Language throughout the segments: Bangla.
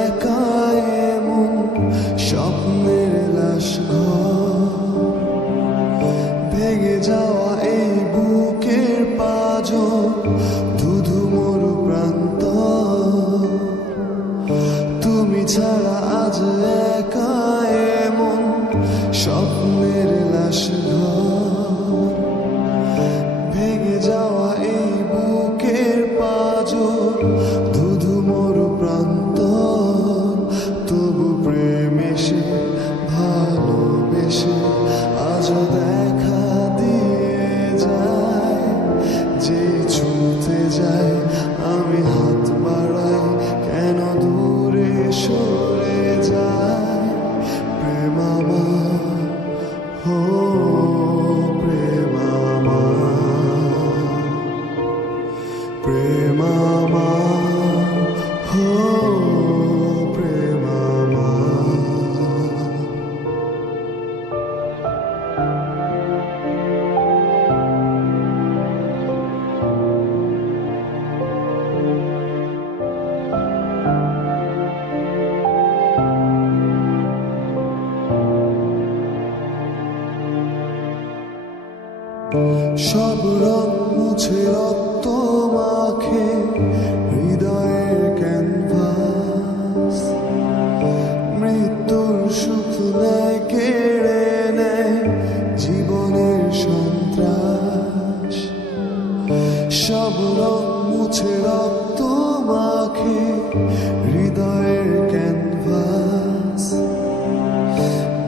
একা এমন স্বপ্নের লাশ ঘর, ভেঙে যাওয়া এই বুকের পাঁজর, ধুধু মরু প্রান্ত। তুমি ছাড়া আজ একা এমন স্বপ্নের লাশ ঘর, ভেঙে যাওয়া এই বুকের পাঁজর, ধুধু মরু প্রান্ত। তবু প্রেম এসে ভালোবেসে আজও দেখা দিয়ে যায়। যেই ছুঁতে যায় আমি হাত বাড়াই, কেন দূরে সরে যায়। প্রেম আমার, হো প্রেম আমার, প্রেম আমার, হো প্রেম আমার। সব রং মুছে রক্ত মাখে হৃদয়ের ক্যানভাস, মৃত্যুর সুখ নেয় কেড়ে নেয় জীবনের সন্ত্রাস। সব রং মুছে রক্ত মাখে হৃদয়ের ক্যানভাস,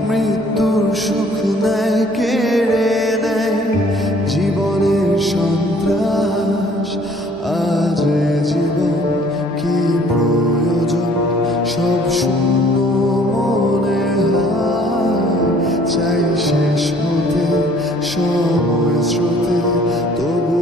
মৃত্যুর সুখ নেয় কেড়ে নেয় জীবনের সন্ত্রাস। আজ জীবন কি প্রয়োজন, সব শূন্য মনে হয়। চাই শেষ হতে সময় স্রোতে, তবু